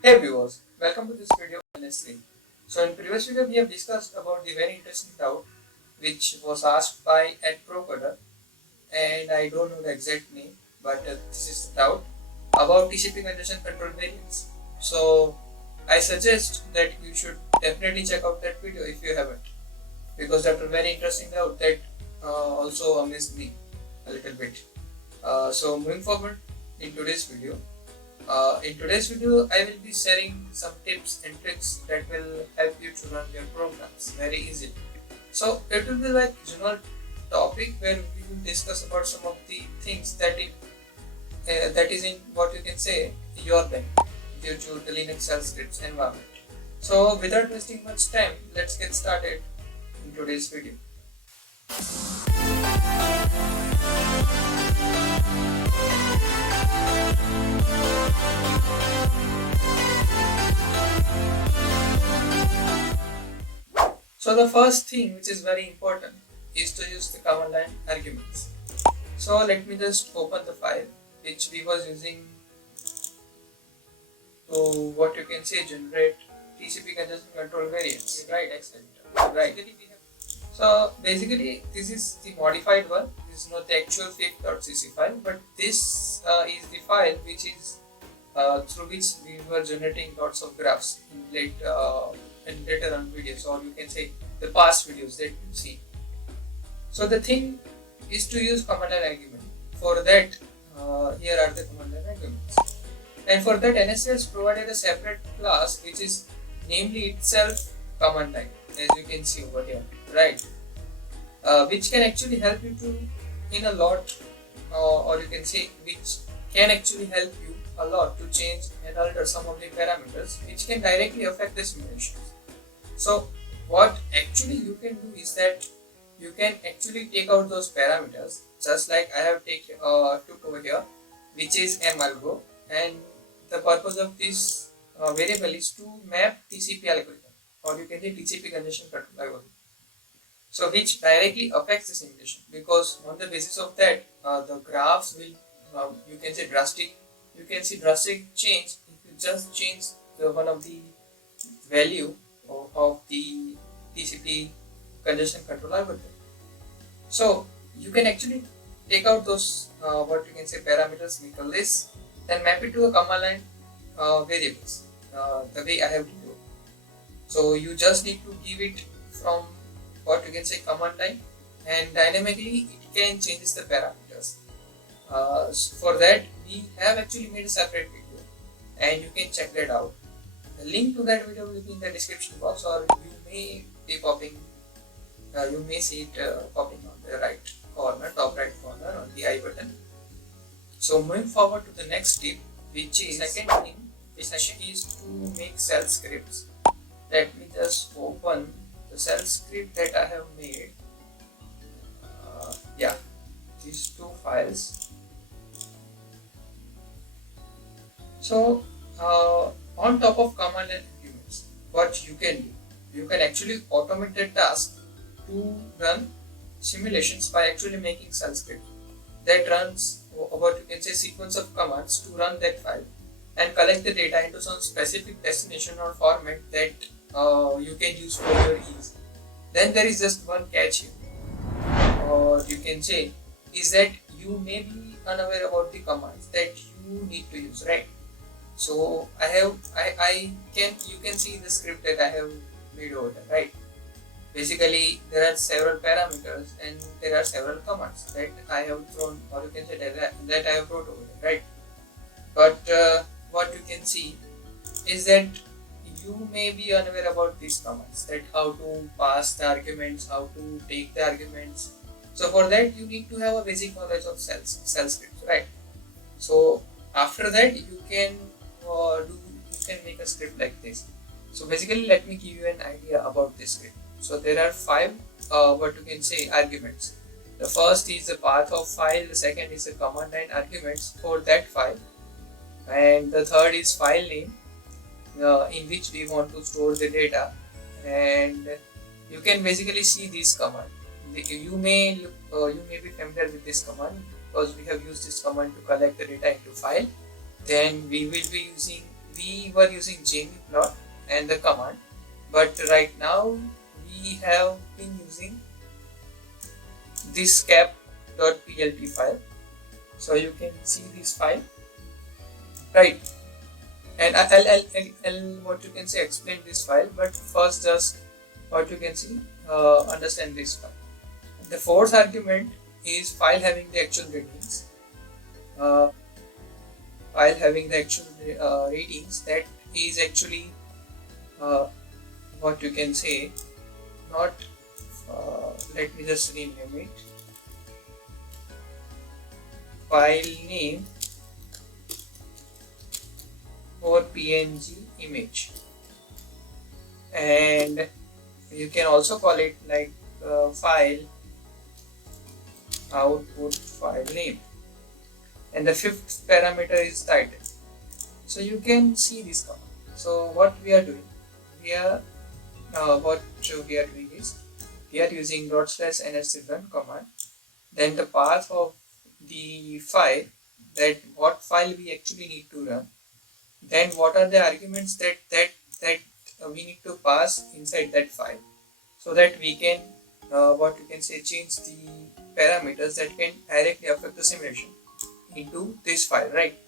Hey viewers, welcome to this video on NS3. So in previous video we have discussed about the very interesting doubt which was asked by @procoder, and I don't know the exact name, but this is the doubt about TCP congestion control variants. So I suggest that you should definitely check out that video if you haven't, because that's a very interesting doubt that also amazed me a little bit. So moving forward in today's video, I will be sharing some tips and tricks that will help you to run your programs very easily. So it will be like general topic where we will discuss about some of the things that is in what you can say your bank due to the Linux shell scripts environment. So without wasting much time, let's get started in today's video. So the first thing which is very important is to use the command line arguments. So let me just open the file which we was using to what you can say generate TCP congestion control variants, right? Right. So basically this is the modified one. This is not the actual fake.cc file, but this is the file which is through which we were generating lots of graphs in later on videos, or you can say the past videos that you see. So the thing is to use command line argument. For that, here are the command line arguments. And for that, NS3 has provided a separate class which is namely itself command line, as you can see over here, right? Which can actually help you to in a lot, or you can say which can actually help you a lot to change and alter some of the parameters which can directly affect the simulations. So what actually you can do is that you can actually take out those parameters, just like I have took over here, which is malgo, and the purpose of this variable is to map TCP algorithm, or you can say TCP congestion control algorithm. So which directly affects the simulation, because on the basis of that the graphs will you can see drastic change if you just change the one of the value of the TCP congestion control algorithm. So you can actually take out those what you can say parameters, make a list, then map it to a command line variables the way I have to do. So you just need to give it from what you can say command line, and dynamically it can change the parameters. For that we have actually made a separate video, and you can check that out. The link to that video will be in the description box, or you may be you may see it popping on the top right corner on the I button. So moving forward to the next tip, which is second thing, which is to make shell scripts. Let me just open the shell script that I have made. Yeah, these two files. So on top of command line arguments, what you can do, you can actually automate the task to run simulations by actually making shell script that runs what you can say sequence of commands to run that file and collect the data into some specific destination or format that you can use for your ease. Then there is just one catch here, or you can say is that you may be unaware about the commands that you need to use, right? So you can see the script that I have made over there, right? Basically there are several parameters and there are several commands that I have thrown, or you can say that I have wrote over there, right? But what you can see is that you may be unaware about these commands, that how to pass the arguments, how to take the arguments. So for that you need to have a basic knowledge of shell scripts, right? So after that you can make a script like this. So basically let me give you an idea about this script. So there are five what you can say arguments. The first is the path of file, the second is the command line arguments for that file, and the third is file name in which we want to store the data. And you can basically see this command. You may be familiar with this command because we have used this command to collect the data into file. Then we will be using we were using plot and the command, but right now we have been using this cap.plt file. So you can see this file, right? And I'll what you can say explain this file, but first just what you can see understand this file. The fourth argument is file having the actual ratings. File having the actual ratings, that is actually what you can say not let me just rename it, file name for png image, and you can also call it like file output file name, and the fifth parameter is title. So you can see this command. So what we are doing, we are doing is we are using /NS3 run command, then the path of the file, that what file we actually need to run, then what are the arguments that we need to pass inside that file, so that we can what you can say change the parameters that can directly affect the simulation into this file, right?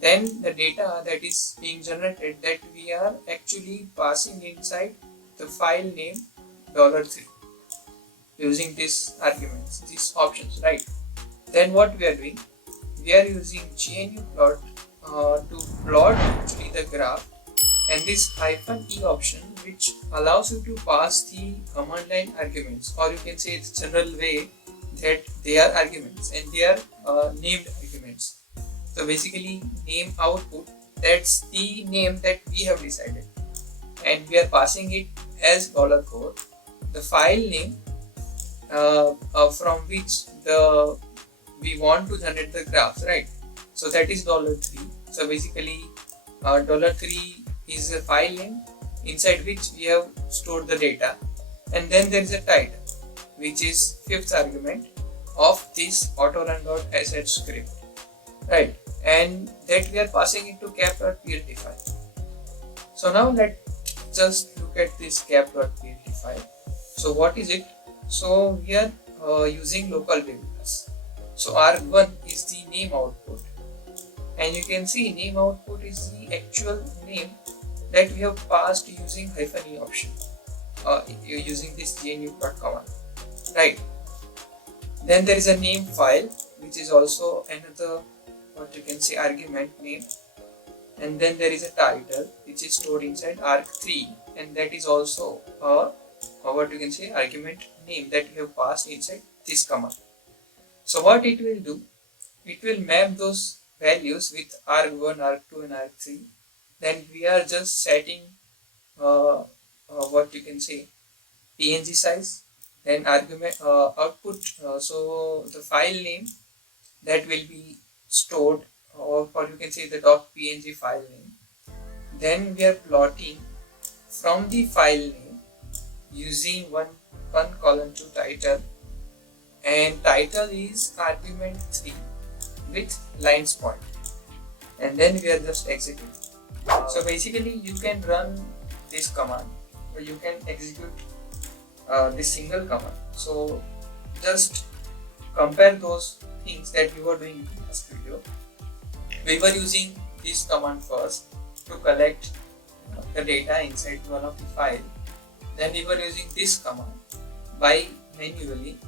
Then the data that is being generated, that we are actually passing inside the file name $3 using these arguments, these options, right? Then what we are doing, we are using GNU plot to plot actually the graph, and this -e option which allows you to pass the command line arguments, or you can say it's general way that they are arguments and they are named arguments. So basically name output, that's the name that we have decided, and we are passing it as $4, the file name from which we want to generate the graphs, right? So that is $3. So basically $3 is a file name inside which we have stored the data, and then there is a title which is fifth argument of this autorun.sh script, right? And that we are passing it to cap.plt file. So now let's just look at this cap.plt file. So what is it? So we are using local variables. So arg1 is the name output, and you can see name output is the actual name that we have passed using -e option, using this GNU plot command, right? Then there is a name file which is also another what you can say argument name, and then there is a title which is stored inside arg3, and that is also what you can say argument name that we have passed inside this command. So what it will do, it will map those values with arg1, arg2 and arg3. Then we are just setting what you can say png size, then argument output, so the file name that will be stored, or you can say the .png file name. Then we are plotting from the file name using one column to title, and title is argument 3 with lines point, and then we are just executing. So basically you can run this command, or you can execute this single command. So just compare those things that we were doing in this video. We were using this command first to collect the data inside one of the file. Then we were using this command by manually.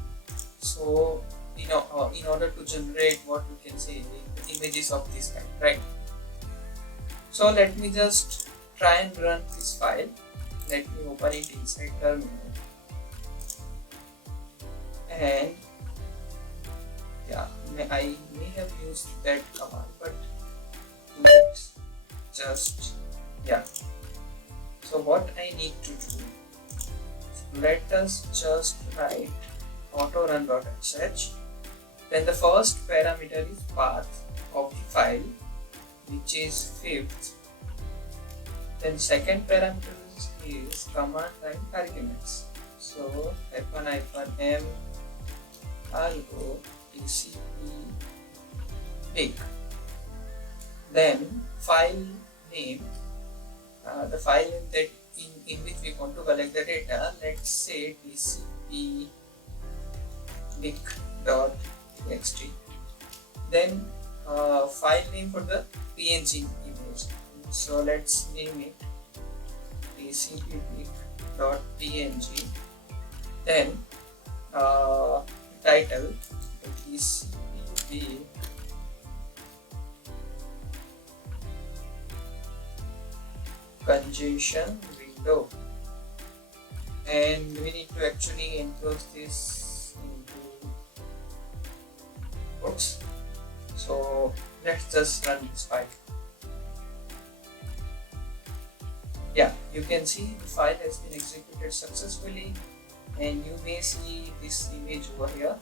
So in order to generate what you can say the images of this kind, right? So let me just try and run this file. Let me open it inside terminal, and yeah, I may have used that command, but let's just so what I need to do, let us just write autorun.sh. Then the first parameter is path of the file, which is fifth. Then second parameter is command line arguments. So -m algo tcp pic. Then file name the file name that in which we want to collect the data. Let's say tcp pic.txt. Then file name for the png image. So let's name it tcp pic.png. Then title tcp congestion window, and we need to actually enclose this into books. So let's just run this file. Yeah, you can see the file has been executed successfully, and you may see this image over here.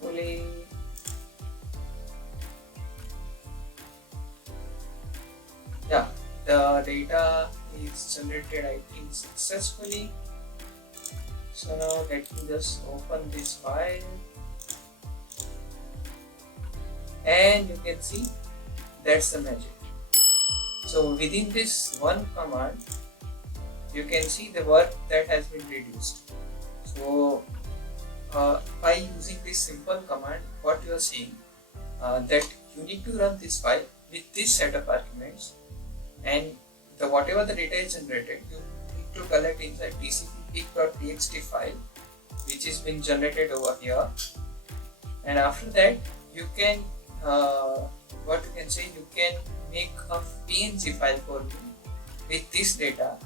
Fully yeah, the data is generated, I think, successfully. So now let me just open this file, and you can see that's the magic. So within this one command, you can see the work that has been reduced. So by using this simple command, what you are seeing that you need to run this file with this set of arguments, and whatever the data is generated, you need to collect inside tcp.txt file, which is being generated over here. And after that, you can what you can say, you can make a png file for you with this data.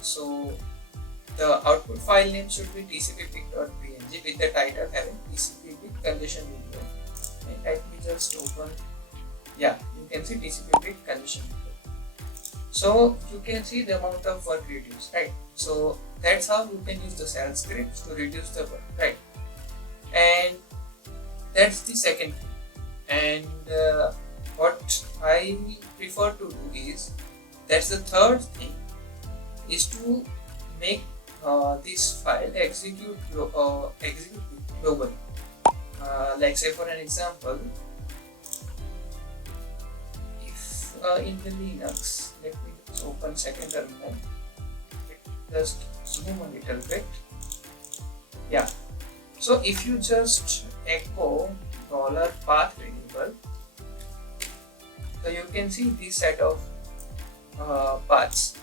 So the output file name should be tcp.png with the title having tcp congestion window. And let me just open. Yeah, you can see tcp congestion window. So you can see the amount of work reduced, right? So that's how you can use the shell scripts to reduce the work, right? And that's the second thing. And what I prefer to do is, that's the third thing, is to make this file execute globally. Like say for an example, if in the Linux, let me just open second terminal, just zoom a little bit. Yeah, so if you just echo $path variable, so you can see this set of paths: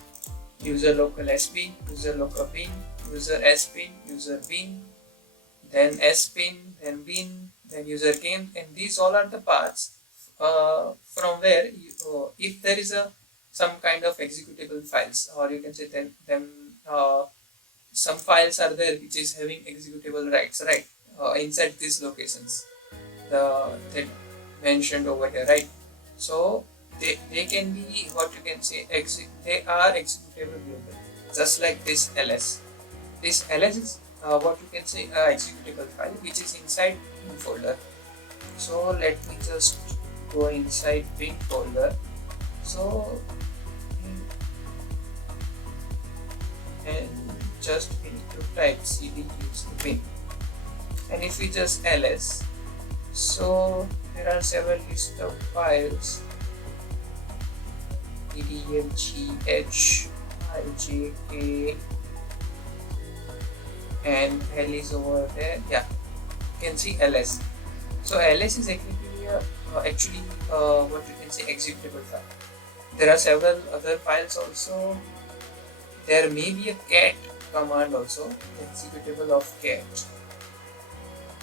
user local sbin, user local bin, user sbin, user bin, then sbin, then bin, then user game, and these all are the paths from where if there is some kind of executable files, or you can say them some files are there which is having executable rights, right, inside these locations that mentioned over here, right? So they can be, what you can say, they are executable globally, just like this ls. This ls is what you can say executable file which is inside bin folder. So let me just go inside bin folder. So and just we need to type cd use the bin, and if we just ls, so there are several list of files: edmgh, ijk, and L is over there. Yeah, you can see ls. So ls is actually what you can say executable file. There are several other files also. There may be a cat command also, executable of cat.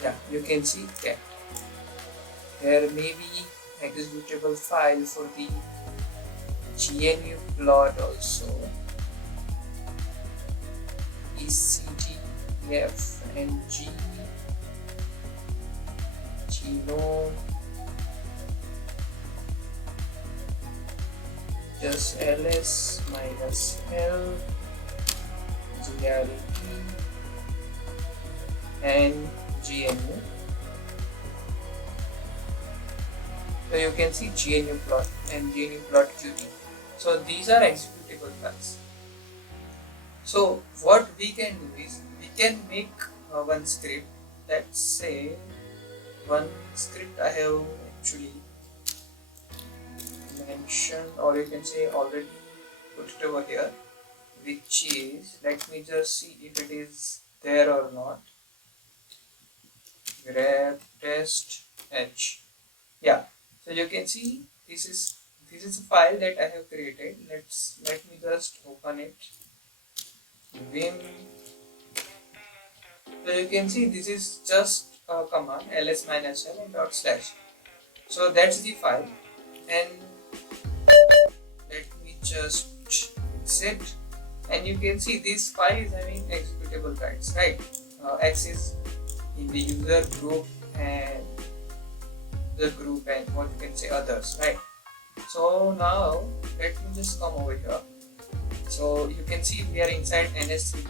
Yeah, you can see cat. There may be executable file for the GNU plot also, ECDF and genome, just ls minus l, gre, and GNU. So you can see GNU plot and GNU plot qt. So these are executable files. So what we can do is, we can make one script. Let's say one script I have actually mentioned, or you can say already put it over here, which is, let me just see if it is there or not. Grab test h. Yeah, so you can see this is a file that I have created. Let me just open it. Vim. So you can see this is just a command ls -l and dot slash. So that's the file, and let me just exit, and you can see this file is having executable rights, right? X is in the user group and the group and what you can say others, right? So now let me just come over here. So you can see we are inside NS3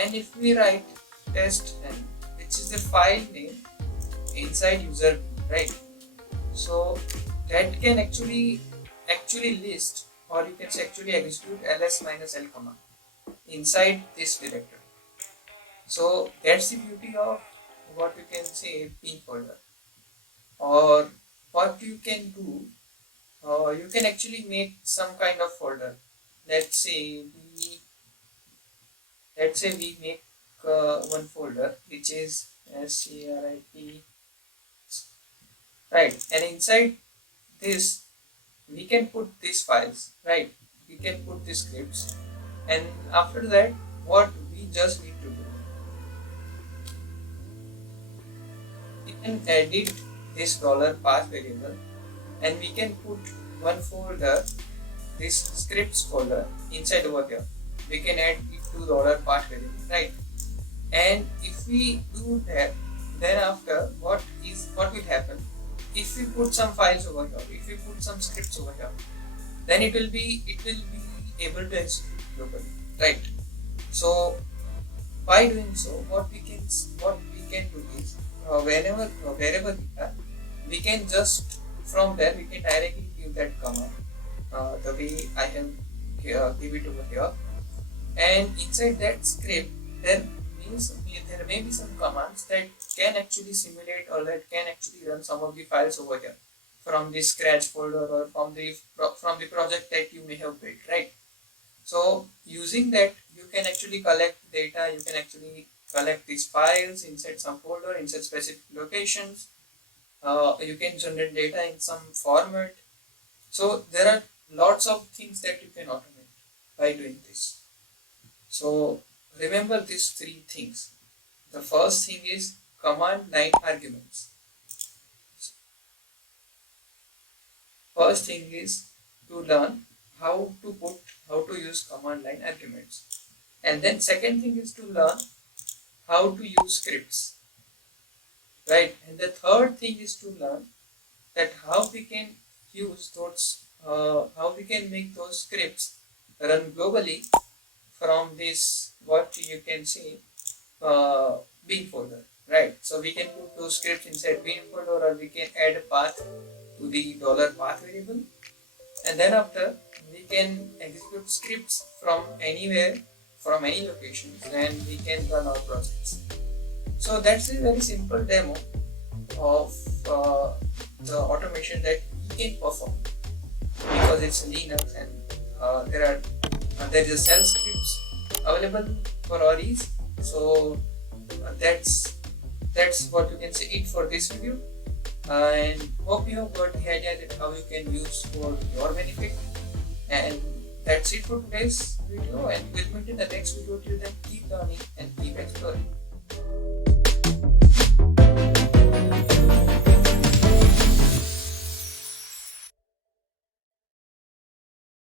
and if we write test n, which is the file name inside user group, right? So that can actually list, or you can say actually execute ls -l command inside this directory. So that's the beauty of what you can say bin folder. Or what you can do, you can actually make some kind of folder. Let's say we make one folder which is script, right? And inside this we can put these files, right? We can put the scripts, and after that what we just need to do, we can edit this $path variable, and we can put one folder, this scripts folder, inside over here. We can add it to $path variable, right? And if we do that, then after what will happen? If we put some files over here, if we put some scripts over here, then it will be able to execute globally, right? So by doing so, what we can do is wherever we are, we can just from there we can directly give that command the way I have give it over here, and inside that script there may be some commands that can actually simulate or that can actually run some of the files over here from the scratch folder or from the project that you may have built, right? So using that you can actually collect data, you can actually collect these files inside some folder, inside specific locations. You can generate data in some format. So there are lots of things that you can automate by doing this. So remember these three things. The first thing is command line arguments. First thing is to learn how to use command line arguments, and then second thing is to learn how to use scripts, right? And the third thing is to learn that how we can use those, how we can make those scripts run globally from this, what you can say, bin folder, right? So we can put those scripts inside bin folder, or we can add a path to the $path variable, and then after we can execute scripts from anywhere, from any locations, and we can run our projects. So that's a very simple demo of the automation that we can perform, because it's Linux and there is a shell scripts available for our ease. So that's what you can say it for this video, and hope you have got the idea that how you can use for your benefit. And that's it for today's video, and we'll meet in the next video. Till then, keep learning and keep exploring.